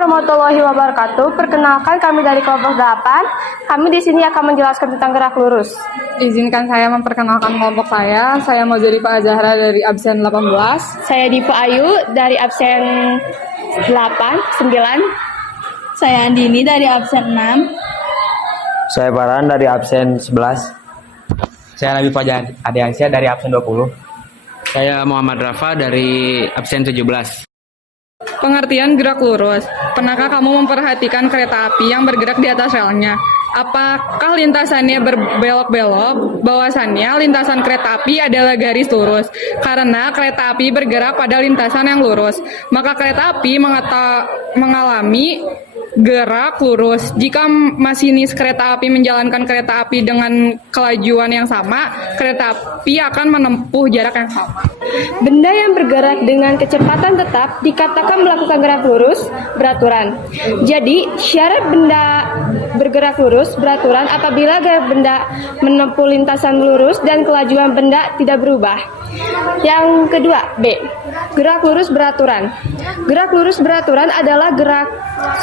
warahmatullahi wabarakatuh. Perkenalkan kami dari kelompok 8. Kami di sini akan menjelaskan tentang gerak lurus. Izinkan saya memperkenalkan kelompok saya. Saya Mozeli Pak Azahra dari absen 18. Saya Diva Ayu dari absen 8, 9. Saya Andini dari absen 6. Saya Farhan dari absen 11. Saya Nabi Fajar Adiansyah dari absen 20. Saya Muhammad Rafa dari absen 17. Pengertian gerak lurus. Pernahkah kamu memperhatikan kereta api yang bergerak di atas relnya? Apakah lintasannya berbelok-belok? Bahwasannya lintasan kereta api adalah garis lurus. Karena kereta api bergerak pada lintasan yang lurus, maka kereta api mengalami gerak lurus. Jika masinis kereta api menjalankan kereta api dengan kelajuan yang sama, kereta api akan menempuh jarak yang sama. Benda yang bergerak dengan kecepatan tetap dikatakan melakukan gerak lurus beraturan. Jadi, syarat benda bergerak lurus beraturan apabila gerak benda menempuh lintasan lurus dan kelajuan benda tidak berubah. Yang kedua, B. Gerak lurus beraturan. Gerak lurus beraturan adalah gerak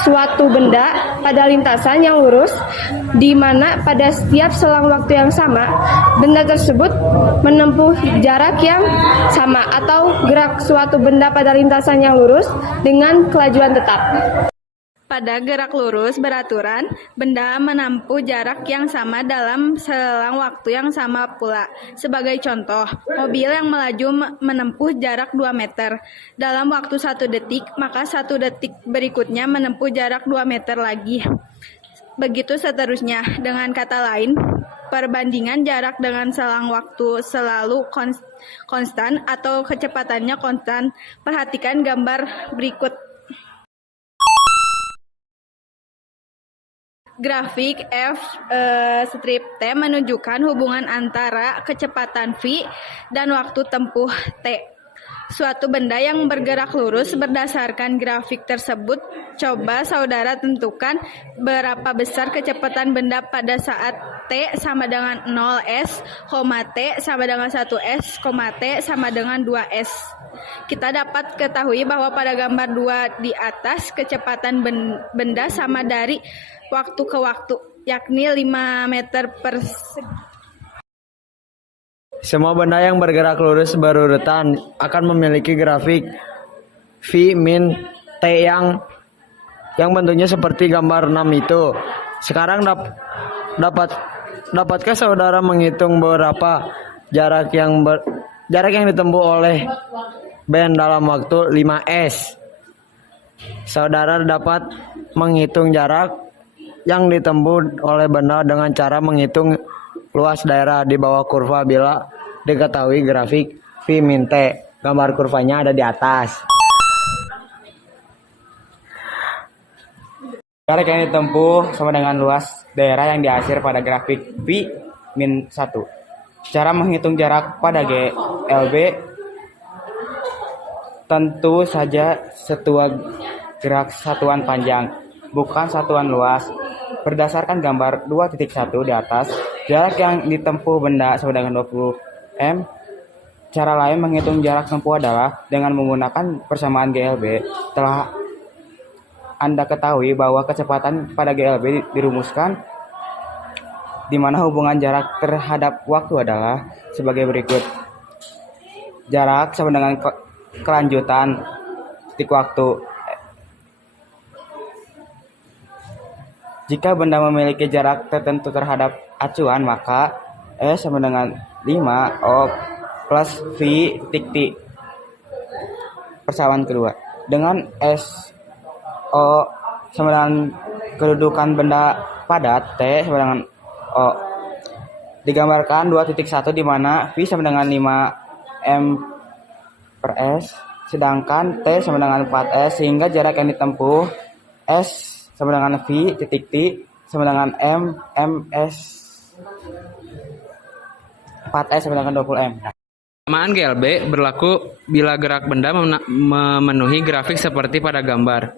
suatu benda pada lintasan yang lurus, di mana pada setiap selang waktu yang sama, benda tersebut menempuh jarak yang sama, atau gerak suatu benda pada lintasan yang lurus dengan kelajuan tetap. Pada gerak lurus beraturan, benda menempuh jarak yang sama dalam selang waktu yang sama pula. Sebagai contoh, mobil yang melaju menempuh jarak 2 meter dalam waktu 1 detik, maka 1 detik berikutnya menempuh jarak 2 meter lagi. Begitu seterusnya. Dengan kata lain, perbandingan jarak dengan selang waktu selalu konstan atau kecepatannya konstan. Perhatikan gambar berikut. Grafik F strip T menunjukkan hubungan antara kecepatan V dan waktu tempuh T. Suatu benda yang bergerak lurus berdasarkan grafik tersebut, coba saudara tentukan berapa besar kecepatan benda pada saat T sama dengan 0S, T sama dengan 1S, T sama dengan 2S. Kita dapat ketahui bahwa pada gambar 2 di atas, kecepatan benda sama dari waktu ke waktu, yakni 5 meter per second. Semua benda yang bergerak lurus berurutan akan memiliki grafik V min T yang bentuknya seperti gambar 6 itu. Sekarang dapatkah saudara menghitung berapa jarak yang ditempuh oleh band dalam waktu 5S? Saudara dapat menghitung jarak yang ditempuh oleh benda dengan cara menghitung luas daerah di bawah kurva bila diketahui grafik V min T. Gambar kurvanya ada di atas. Jarak yang ditempuh sama dengan luas daerah yang dihasil pada grafik V min 1. Cara menghitung jarak pada GLB tentu saja gerak satuan panjang, bukan satuan luas. Berdasarkan gambar 2.1 di atas, jarak yang ditempuh benda sama dengan 20 m. Cara lain menghitung jarak tempuh adalah dengan menggunakan persamaan GLB. Telah Anda ketahui bahwa kecepatan pada GLB dirumuskan, di mana hubungan jarak terhadap waktu adalah sebagai berikut. Jarak sama dengan kelanjutan titik waktu. Jika benda memiliki jarak tertentu terhadap acuan, maka S sama dengan 5 O plus V titik persamaan kedua. Dengan S O sama dengan kedudukan benda padat, T sama dengan O. Digambarkan 2.1 di mana V sama dengan 5 M per S, sedangkan T sama dengan 4S, sehingga jarak yang ditempuh S sama dengan V titik T sama dengan M MS 4S sama dengan 20 M. Persamaan GLB berlaku bila gerak benda memenuhi grafik seperti pada gambar.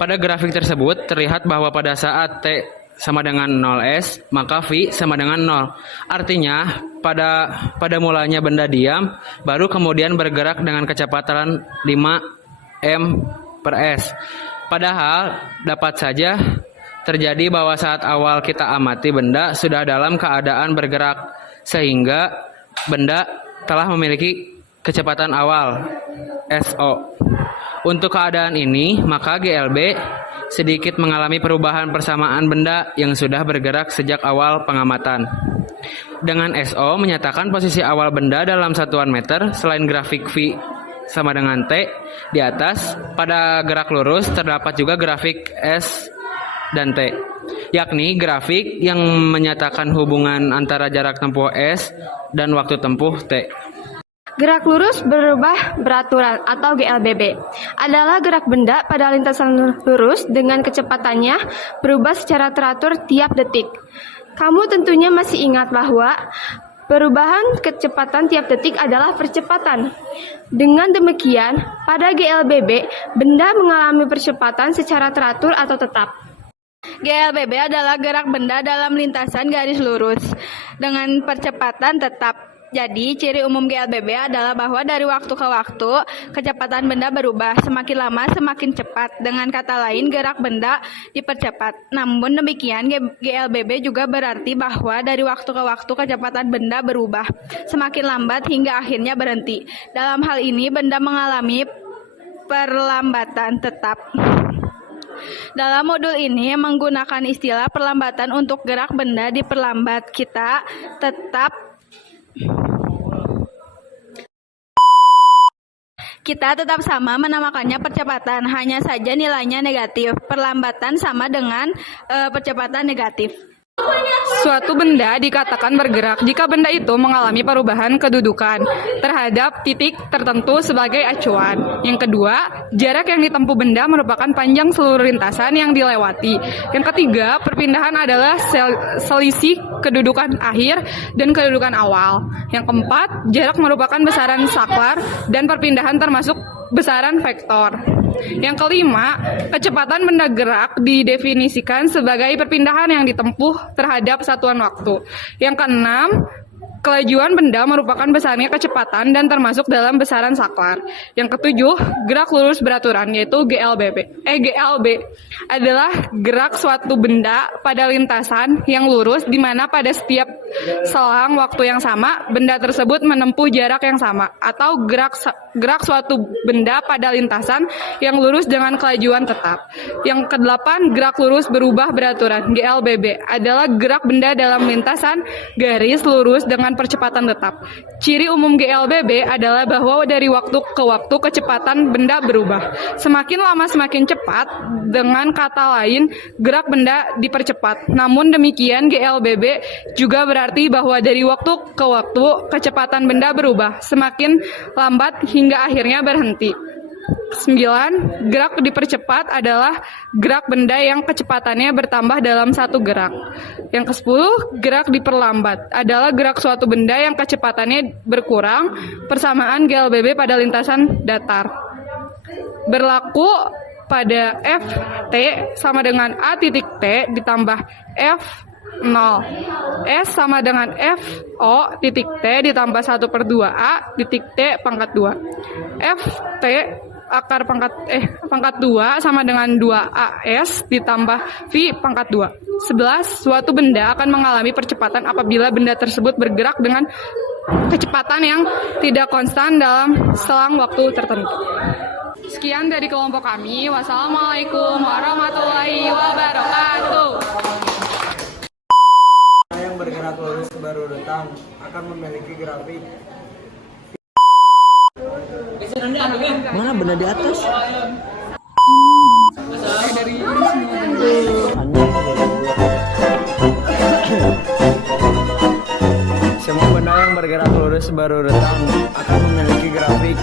Pada grafik tersebut terlihat bahwa pada saat T sama dengan 0S, maka V sama dengan 0. Artinya, pada mulanya benda diam, baru kemudian bergerak dengan kecepatan 5 M per S. Padahal dapat saja terjadi bahwa saat awal kita amati benda sudah dalam keadaan bergerak sehingga benda telah memiliki kecepatan awal SO. Untuk keadaan ini, maka GLB sedikit mengalami perubahan persamaan benda yang sudah bergerak sejak awal pengamatan. Dengan SO menyatakan posisi awal benda dalam satuan meter. Selain grafik V sama dengan T di atas, pada gerak lurus terdapat juga grafik S dan T, yakni grafik yang menyatakan hubungan antara jarak tempuh S dan waktu tempuh T. Gerak lurus berubah beraturan atau GLBB adalah gerak benda pada lintasan lurus dengan kecepatannya berubah secara teratur tiap detik. Kamu tentunya masih ingat bahwa perubahan kecepatan tiap detik adalah percepatan. Dengan demikian, pada GLBB, benda mengalami percepatan secara teratur atau tetap. GLBB adalah gerak benda dalam lintasan garis lurus dengan percepatan tetap. Jadi, ciri umum GLBB adalah bahwa dari waktu ke waktu, kecepatan benda berubah. Semakin lama, semakin cepat. Dengan kata lain, gerak benda dipercepat. Namun demikian, GLBB juga berarti bahwa dari waktu ke waktu, kecepatan benda berubah. Semakin lambat hingga akhirnya berhenti. Dalam hal ini, benda mengalami perlambatan tetap. Dalam modul ini menggunakan istilah perlambatan untuk gerak benda diperlambat. Kita tetap sama menamakannya percepatan, hanya saja nilainya negatif. Perlambatan sama dengan percepatan negatif. Suatu benda dikatakan bergerak jika benda itu mengalami perubahan kedudukan terhadap titik tertentu sebagai acuan. Yang kedua, jarak yang ditempuh benda merupakan panjang seluruh lintasan yang dilewati. Yang ketiga, perpindahan adalah selisih kedudukan akhir dan kedudukan awal. Yang keempat, jarak merupakan besaran saklar dan perpindahan termasuk besaran vektor. Yang kelima, kecepatan benda gerak didefinisikan sebagai perpindahan yang ditempuh terhadap satuan waktu. Yang keenam, kelajuan benda merupakan besarnya kecepatan dan termasuk dalam besaran saklar. Yang ketujuh, gerak lurus beraturan yaitu GLB adalah gerak suatu benda pada lintasan yang lurus di mana pada setiap selang waktu yang sama benda tersebut menempuh jarak yang sama, atau gerak suatu benda pada lintasan yang lurus dengan kelajuan tetap. Yang kedelapan, gerak lurus berubah beraturan GLBB adalah gerak benda dalam lintasan garis lurus dengan percepatan tetap. Ciri umum GLBB adalah bahwa dari waktu ke waktu kecepatan benda berubah. Semakin lama semakin cepat, dengan kata lain gerak benda dipercepat. Namun demikian GLBB juga berarti bahwa dari waktu ke waktu kecepatan benda berubah, semakin lambat hingga akhirnya berhenti. 9. Gerak dipercepat adalah gerak benda yang kecepatannya bertambah dalam satu gerak. Yang ke-10, gerak diperlambat adalah gerak suatu benda yang kecepatannya berkurang persamaan GLBB pada lintasan datar. Berlaku pada Ft sama dengan A titik T ditambah F 0. S sama dengan FO titik T ditambah 1/2A titik T pangkat 2. Ft akar pangkat 2 sama dengan 2AS ditambah V pangkat 2. 11. Suatu benda akan mengalami percepatan apabila benda tersebut bergerak dengan kecepatan yang tidak konstan dalam selang waktu tertentu. Sekian dari kelompok kami. Wassalamualaikum warahmatullahi wabarakatuh. Yang bergerak lurus berurutan akan memiliki grafik. Mana benda di atas? Semua benda yang bergerak lurus berurutan akan memiliki grafik